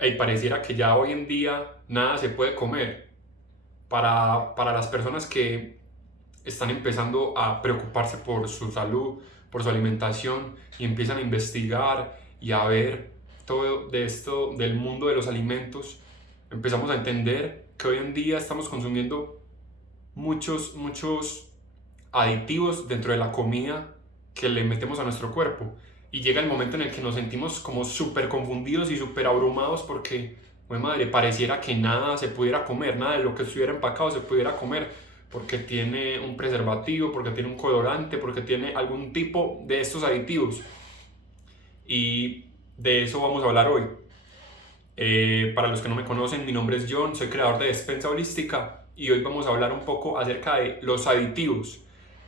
Y pareciera que ya hoy en día nada se puede comer. Para las personas que están empezando a preocuparse por su salud, por su alimentación y empiezan a investigar y a ver todo de esto del mundo de los alimentos, empezamos a entender que hoy en día estamos consumiendo muchos aditivos dentro de la comida que le metemos a nuestro cuerpo. Y llega el momento en el que nos sentimos como súper confundidos y súper abrumados porque, pues madre, pareciera que nada se pudiera comer, nada de lo que estuviera empacado se pudiera comer, porque tiene un preservativo, porque tiene un colorante, porque tiene algún tipo de estos aditivos. Y de eso vamos a hablar hoy. Para los que no me conocen, mi nombre es John, soy creador de Despensa Holística y hoy vamos a hablar un poco acerca de los aditivos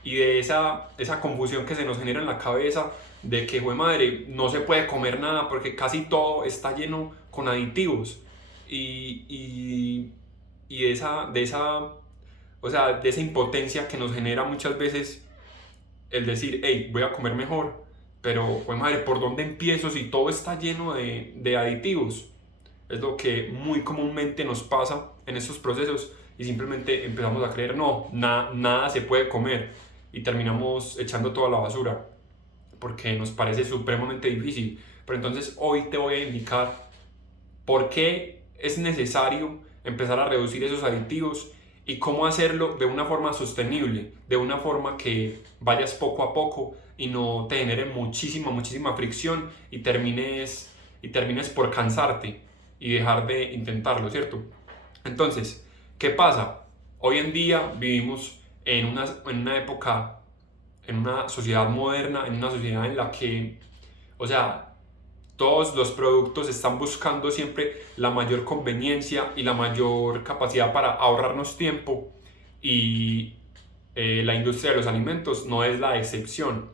y de esa confusión que se nos genera en la cabeza de que, jue madre, no se puede comer nada porque casi todo está lleno con aditivos y, y, y de esa impotencia que nos genera muchas veces el decir, hey, voy a comer mejor, pero, jue madre, ¿por dónde empiezo si todo está lleno de aditivos? Es lo que muy comúnmente nos pasa en estos procesos y simplemente empezamos a creer, no, nada se puede comer y terminamos echando toda la basura porque nos parece supremamente difícil. Pero entonces hoy te voy a indicar por qué es necesario empezar a reducir esos aditivos y cómo hacerlo de una forma sostenible, de una forma que vayas poco a poco y no te genere muchísima fricción y termines por cansarte y dejar de intentarlo, ¿cierto? Entonces, ¿qué pasa? Hoy en día vivimos en una época, en una sociedad moderna, en una sociedad en la que, o sea, todos los productos están buscando siempre la mayor conveniencia y la mayor capacidad para ahorrarnos tiempo y la industria de los alimentos no es la excepción.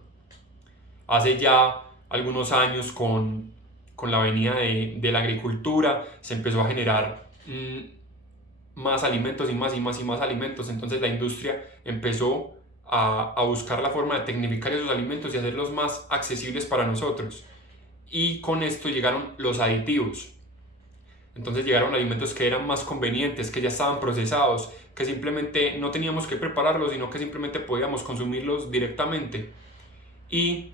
Hace ya algunos años con la venida de la agricultura se empezó a generar más alimentos y más alimentos. Entonces la industria empezó a buscar la forma de tecnificar esos alimentos y hacerlos más accesibles para nosotros. Y con esto llegaron los aditivos. Entonces llegaron alimentos que eran más convenientes, que ya estaban procesados, que simplemente no teníamos que prepararlos, sino que simplemente podíamos consumirlos directamente. Y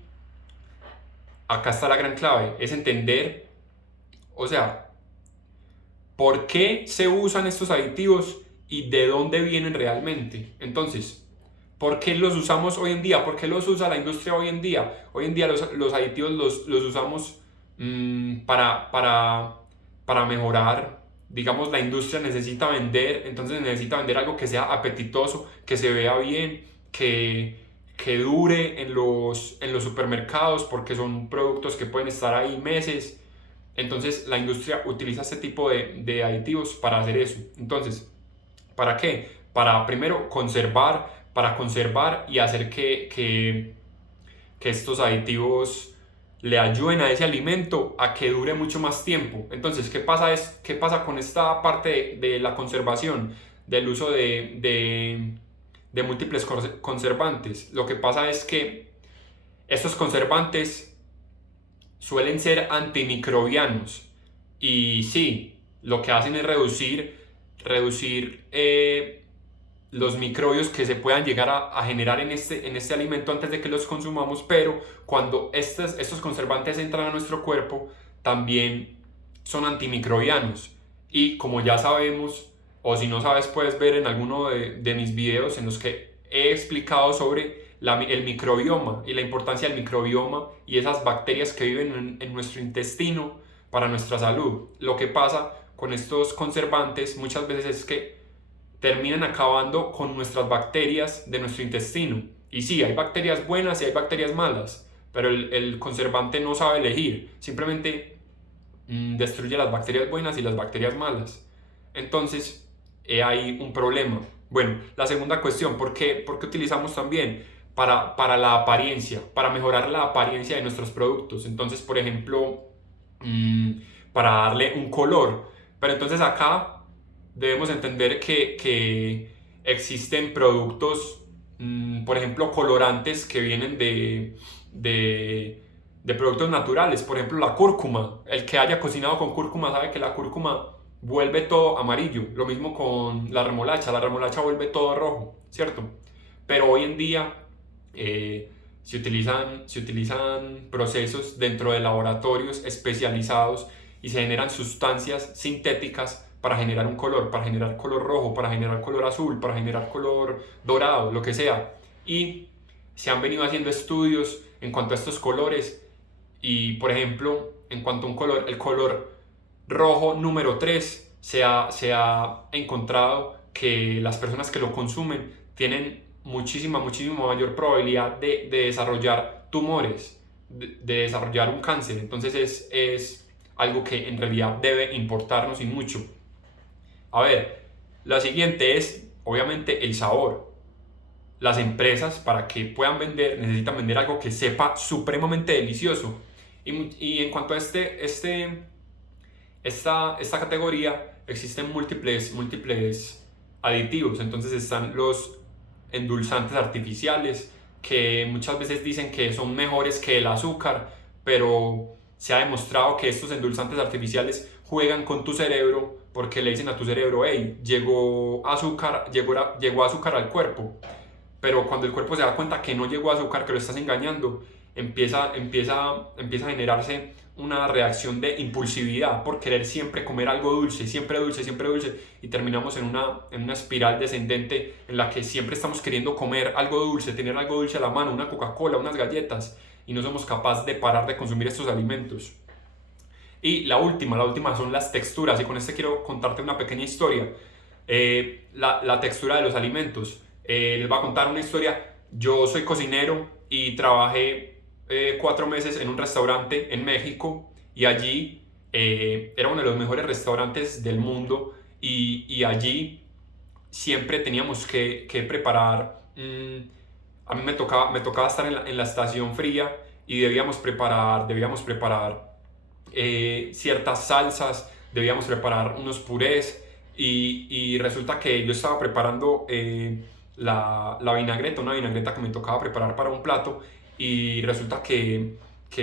acá está la gran clave, es entender, o sea, por qué se usan estos aditivos y de dónde vienen realmente. Entonces, ¿por qué los usamos hoy en día? ¿Por qué los usa la industria hoy en día? Hoy en día los aditivos los usamos para mejorar. Digamos, la industria necesita vender, entonces necesita vender algo que sea apetitoso, que se vea bien, que dure en los supermercados, porque son productos que pueden estar ahí meses. Entonces la industria utiliza este tipo de aditivos para hacer eso. Entonces, ¿para qué? Para primero para conservar y hacer que estos aditivos le ayuden a ese alimento a que dure mucho más tiempo. Entonces, qué pasa con esta parte de la conservación, del uso de múltiples conservantes? Lo que pasa es que estos conservantes suelen ser antimicrobianos y sí, lo que hacen es reducir los microbios que se puedan llegar a generar en este alimento antes de que los consumamos, pero cuando estos conservantes entran a nuestro cuerpo, también son antimicrobianos. Y como ya sabemos, o si no sabes, puedes ver en alguno de mis videos en los que he explicado sobre el microbioma y la importancia del microbioma y esas bacterias que viven en nuestro intestino para nuestra salud. Lo que pasa con estos conservantes muchas veces es que terminan acabando con nuestras bacterias de nuestro intestino. Y sí, hay bacterias buenas y hay bacterias malas, pero el conservante no sabe elegir, simplemente destruye las bacterias buenas y las bacterias malas. Entonces, hay un problema. Bueno, la segunda cuestión, por qué utilizamos también? Para la apariencia, para mejorar la apariencia de nuestros productos. Entonces, por ejemplo, mmm, para darle un color. Pero entonces acá debemos entender que existen productos, por ejemplo, colorantes que vienen de de productos naturales, por ejemplo la cúrcuma. El que haya cocinado con cúrcuma sabe que la cúrcuma vuelve todo amarillo. Lo mismo con la remolacha vuelve todo rojo, ¿cierto? Pero hoy en día se utilizan procesos dentro de laboratorios especializados y se generan sustancias sintéticas para generar un color, para generar color rojo, para generar color azul, para generar color dorado, lo que sea. Y se han venido haciendo estudios en cuanto a estos colores y, por ejemplo, en cuanto a un color, el color rojo número 3 se ha encontrado que las personas que lo consumen tienen muchísima mayor probabilidad de desarrollar tumores, de desarrollar un cáncer. Entonces es algo que en realidad debe importarnos y mucho. A ver, la siguiente es obviamente el sabor. Las empresas, para que puedan vender, necesitan vender algo que sepa supremamente delicioso. Y en cuanto a esta categoría, existen múltiples aditivos. Entonces están los endulzantes artificiales, que muchas veces dicen que son mejores que el azúcar, pero se ha demostrado que estos endulzantes artificiales juegan con tu cerebro porque le dicen a tu cerebro, hey, llegó azúcar al cuerpo. Pero cuando el cuerpo se da cuenta que no llegó azúcar, que lo estás engañando, empieza a generarse una reacción de impulsividad por querer siempre comer algo dulce, siempre dulce, siempre dulce, y terminamos en una espiral descendente en la que siempre estamos queriendo comer algo dulce, tener algo dulce a la mano, una Coca-Cola, unas galletas, y no somos capaces de parar de consumir estos alimentos. Y la última son las texturas, y con este quiero contarte una pequeña historia. La textura de los alimentos. Les voy a contar una historia. Yo soy cocinero y trabajé 4 meses en un restaurante en México, y allí era uno de los mejores restaurantes del mundo, y allí siempre teníamos que preparar. A mí me tocaba estar en la estación fría y debíamos preparar ciertas salsas, debíamos preparar unos purés, y resulta que yo estaba preparando una vinagreta que me tocaba preparar para un plato, y resulta que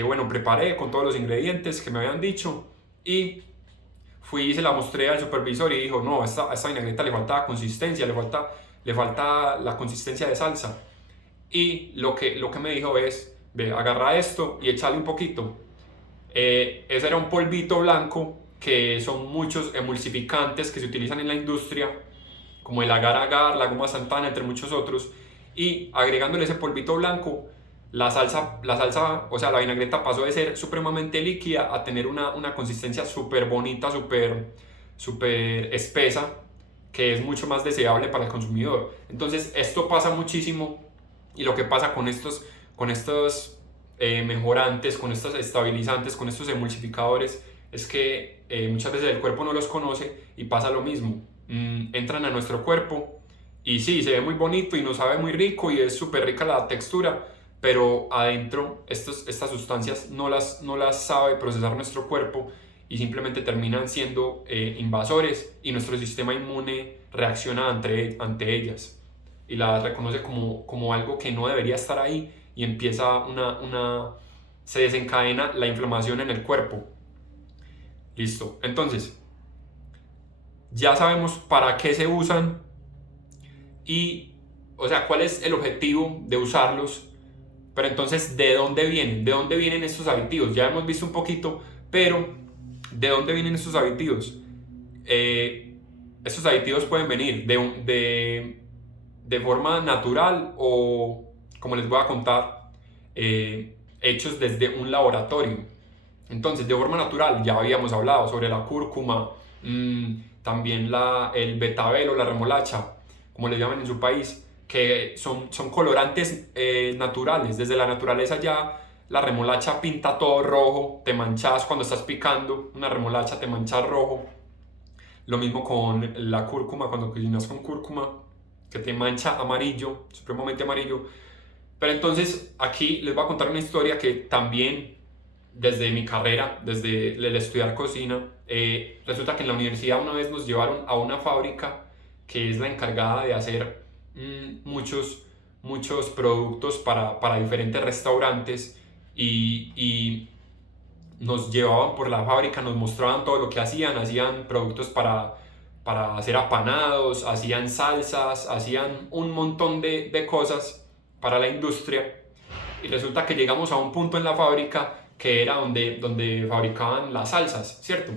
bueno, preparé con todos los ingredientes que me habían dicho, y fui y se la mostré al supervisor y dijo, no, a esta vinagreta le falta consistencia, le falta la consistencia de salsa. Y lo que me dijo es, ve, agarra esto y échale un poquito. Ese era un polvito blanco, que son muchos emulsificantes que se utilizan en la industria, como el agar-agar, la goma Santana, entre muchos otros, y agregándole ese polvito blanco, la salsa, o sea, la vinagreta pasó de ser supremamente líquida a tener una consistencia súper bonita, súper espesa, que es mucho más deseable para el consumidor. Entonces esto pasa muchísimo, y lo que pasa con estos mejorantes, con estos estabilizantes, con estos emulsificadores, es que muchas veces el cuerpo no los conoce y pasa lo mismo. Entran a nuestro cuerpo y sí, se ve muy bonito y nos sabe muy rico y es súper rica la textura, pero adentro estas sustancias no las sabe procesar nuestro cuerpo, y simplemente terminan siendo invasores, y nuestro sistema inmune reacciona ante ellas y las reconoce como algo que no debería estar ahí, y se desencadena la inflamación en el cuerpo. Listo. Entonces, ya sabemos para qué se usan y, o sea, cuál es el objetivo de usarlos. Pero entonces, ¿de dónde vienen? ¿De dónde vienen estos aditivos? Ya hemos visto un poquito, pero ¿de dónde vienen estos aditivos? Estos aditivos pueden venir de forma natural, o, como les voy a contar, hechos desde un laboratorio. Entonces, de forma natural, ya habíamos hablado sobre la cúrcuma, también el betabel o la remolacha, como le llaman en su país, que son colorantes naturales. Desde la naturaleza ya la remolacha pinta todo rojo, te manchas cuando estás picando una remolacha, te manchas rojo. Lo mismo con la cúrcuma, cuando cocinas con cúrcuma, que te mancha amarillo, supremamente amarillo. Pero entonces aquí les voy a contar una historia que también desde mi carrera, desde el estudiar cocina, resulta que en la universidad una vez nos llevaron a una fábrica que es la encargada de hacer muchos productos para diferentes restaurantes, y nos llevaban por la fábrica, nos mostraban todo lo que hacían productos para hacer apanados, hacían salsas, hacían un montón de cosas para la industria. Y resulta que llegamos a un punto en la fábrica que era donde fabricaban las salsas, ¿cierto?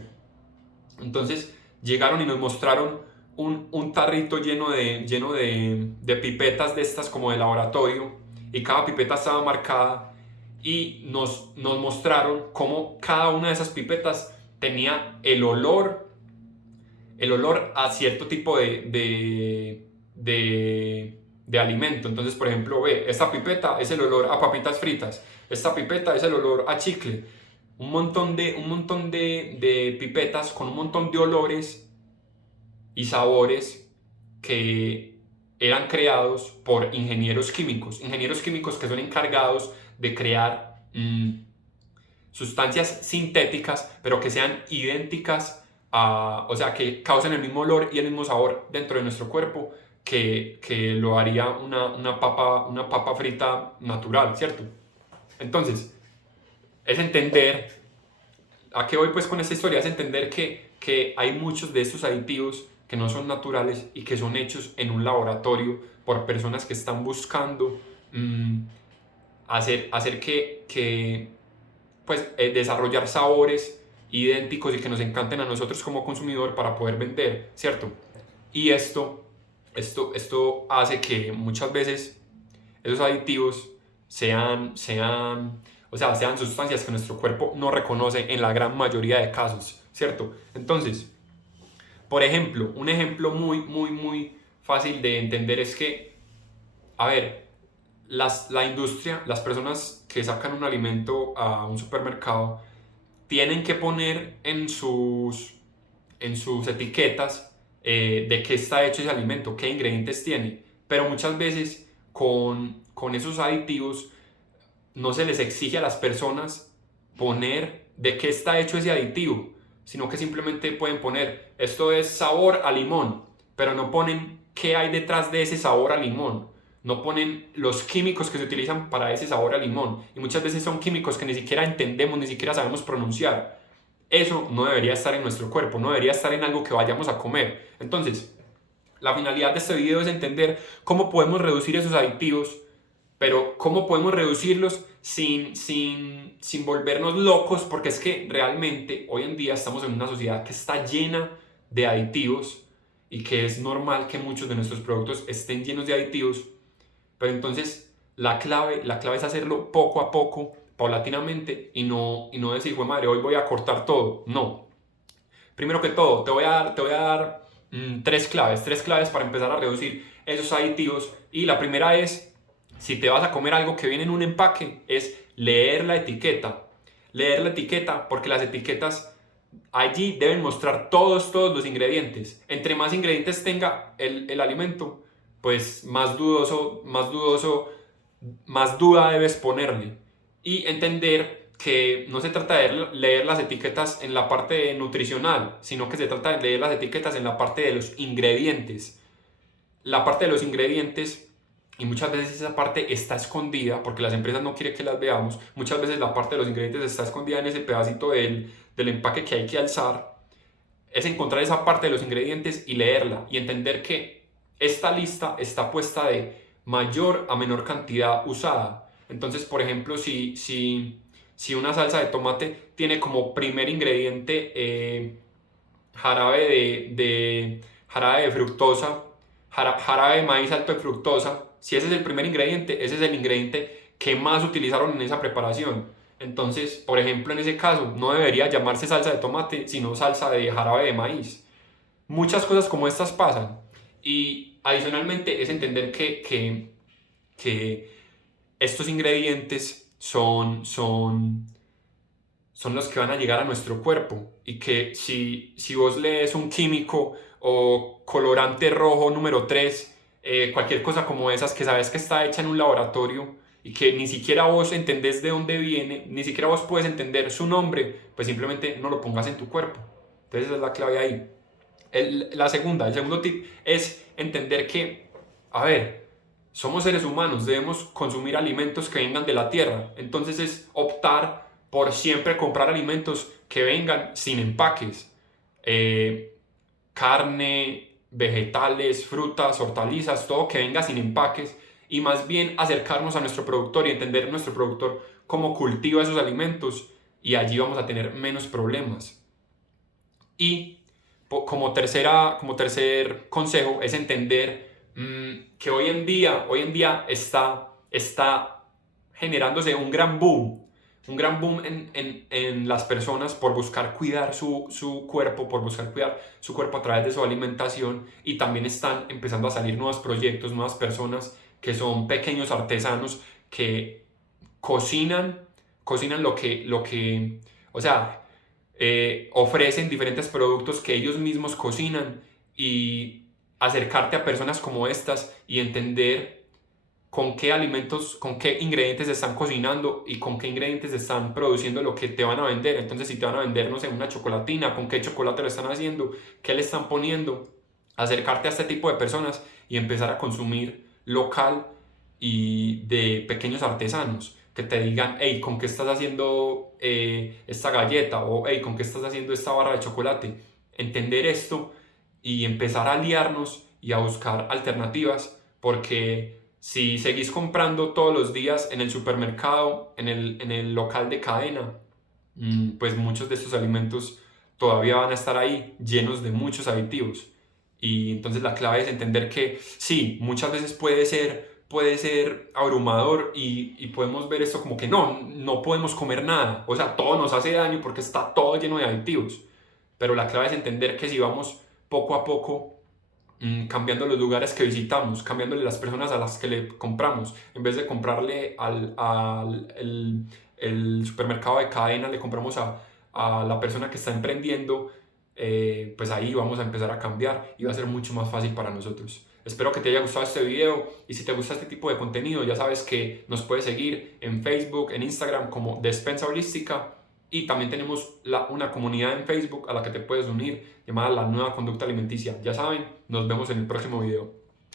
Entonces llegaron y nos mostraron un tarrito lleno de pipetas de estas como de laboratorio, y cada pipeta estaba marcada, y nos mostraron cómo cada una de esas pipetas tenía el olor a cierto tipo de alimento. Entonces, por ejemplo, ve, esta pipeta es el olor a papitas fritas, esta pipeta es el olor a chicle. Un montón de pipetas con un montón de olores y sabores que eran creados por ingenieros químicos que son encargados de crear sustancias sintéticas, pero que sean idénticas o sea, que causen el mismo olor y el mismo sabor dentro de nuestro cuerpo que lo haría una papa frita natural, ¿cierto? Entonces, es entender, ¿a qué voy pues con esta historia? Es entender que hay muchos de estos aditivos que no son naturales y que son hechos en un laboratorio por personas que están buscando hacer que pues, desarrollar sabores idénticos y que nos encanten a nosotros como consumidor para poder vender, ¿cierto? Y esto hace que muchas veces esos aditivos sean sustancias que nuestro cuerpo no reconoce en la gran mayoría de casos, ¿cierto? Entonces, por ejemplo, un ejemplo muy, muy, muy fácil de entender es que, a ver, la industria, las personas que sacan un alimento a un supermercado, tienen que poner en sus etiquetas de qué está hecho ese alimento, qué ingredientes tiene. Pero muchas veces con esos aditivos no se les exige a las personas poner de qué está hecho ese aditivo, sino que simplemente pueden poner esto es sabor a limón, pero no ponen qué hay detrás de ese sabor a limón. No ponen los químicos que se utilizan para ese sabor a limón. Y muchas veces son químicos que ni siquiera entendemos, ni siquiera sabemos pronunciar. Eso no debería estar en nuestro cuerpo, no debería estar en algo que vayamos a comer. Entonces, la finalidad de este video es entender cómo podemos reducir esos aditivos, pero cómo podemos reducirlos sin volvernos locos, porque es que realmente hoy en día estamos en una sociedad que está llena de aditivos y que es normal que muchos de nuestros productos estén llenos de aditivos. Pero entonces la clave es hacerlo poco a poco, paulatinamente, y no decir, "Jue madre, hoy voy a cortar todo". No. Primero que todo, te voy a dar tres claves para empezar a reducir esos aditivos. Y la primera es, si te vas a comer algo que viene en un empaque, es leer la etiqueta. Leer la etiqueta, porque las etiquetas allí deben mostrar todos los ingredientes. Entre más ingredientes tenga el alimento, pues más duda debes ponerle. Y entender que no se trata de leer las etiquetas en la parte nutricional, sino que se trata de leer las etiquetas en la parte de los ingredientes. La parte de los ingredientes, y muchas veces esa parte está escondida porque las empresas no quieren que las veamos. Muchas veces la parte de los ingredientes está escondida en ese pedacito del empaque que hay que alzar. Es encontrar esa parte de los ingredientes y leerla y entender que esta lista está puesta de mayor a menor cantidad usada. Entonces, por ejemplo, si una salsa de tomate tiene como primer ingrediente jarabe de fructosa, jarabe de maíz alto en fructosa, si ese es el primer ingrediente, ese es el ingrediente que más utilizaron en esa preparación. Entonces, por ejemplo, en ese caso, no debería llamarse salsa de tomate, sino salsa de jarabe de maíz. Muchas cosas como estas pasan. Y adicionalmente es entender que estos ingredientes son los que van a llegar a nuestro cuerpo, y que si vos lees un químico o colorante rojo número 3, cualquier cosa como esas que sabes que está hecha en un laboratorio y que ni siquiera vos entendés de dónde viene, ni siquiera vos puedes entender su nombre, pues simplemente no lo pongas en tu cuerpo. Entonces esa es la clave ahí. El segundo tip es entender que, a ver, somos seres humanos, debemos consumir alimentos que vengan de la tierra. Entonces es optar por siempre comprar alimentos que vengan sin empaques. Carne, vegetales, frutas, hortalizas, todo que venga sin empaques. Y más bien acercarnos a nuestro productor y entender nuestro productor cómo cultiva esos alimentos. Y allí vamos a tener menos problemas. Y como tercer consejo es entender que hoy en día está generándose un gran boom en las personas por buscar cuidar su cuerpo, por buscar cuidar su cuerpo a través de su alimentación, y también están empezando a salir nuevos proyectos, nuevas personas que son pequeños artesanos que cocinan, cocinan o sea, ofrecen diferentes productos que ellos mismos cocinan, y acercarte a personas como estas y entender con qué alimentos, con qué ingredientes se están cocinando y con qué ingredientes se están produciendo lo que te van a vender. Entonces, si te van a vender, no sé, una chocolatina, con qué chocolate lo están haciendo, qué le están poniendo, acercarte a este tipo de personas y empezar a consumir local y de pequeños artesanos que te digan, hey, ¿con qué estás haciendo esta galleta? O hey, ¿con qué estás haciendo esta barra de chocolate? Entender esto y empezar a aliarnos y a buscar alternativas, porque si seguís comprando todos los días en el supermercado, en el local de cadena, pues muchos de estos alimentos todavía van a estar ahí llenos de muchos aditivos. Y entonces la clave es entender que sí, muchas veces puede ser abrumador, y podemos ver esto como que no podemos comer nada. O sea, todo nos hace daño porque está todo lleno de aditivos. Pero la clave es entender que si vamos poco a poco cambiando los lugares que visitamos, cambiándole las personas a las que le compramos, en vez de comprarle el supermercado de cadena, le compramos a la persona que está emprendiendo. Pues ahí vamos a empezar a cambiar y va a ser mucho más fácil para nosotros. Espero que te haya gustado este video, y si te gusta este tipo de contenido, ya sabes que nos puedes seguir en Facebook, en Instagram como Despensa Holística, y también tenemos una comunidad en Facebook a la que te puedes unir llamada La Nueva Conducta Alimenticia. Ya saben, nos vemos en el próximo video.